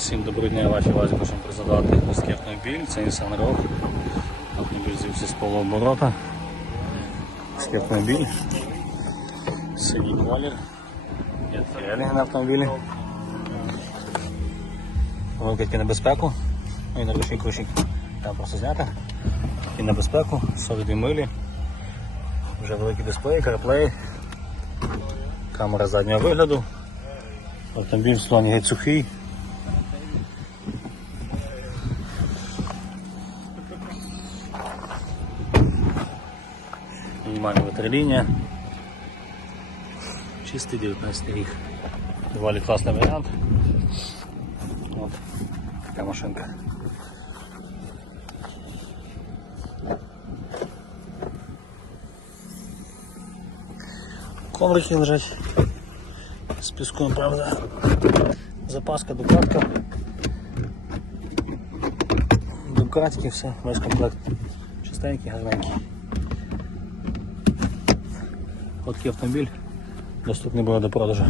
Всім доброго дня, ваші увазі хочемо презентувати міський автомобіль. Це Nissan Rogue. Автомобіль з'явився з полуоборота. Міський автомобіль. Синій колір. Є на автомобілі. Викидки на безпеку. Ну і на ручник ручник там просто знято. І на безпеку, 42 милі. Вже великий дисплей, CarPlay. Камера заднього вигляду. Автомобіль в салоні геть сухий. Мінімальна ватерлінія. Чистий 19 рік. Доволі класний варіант. От така машинка. Коврики лежать з піском, правда. Запаска, докладка. Докатки, все, весь комплект. Чистенький, гарненький. От такий автомобіль доступний буде до продажу.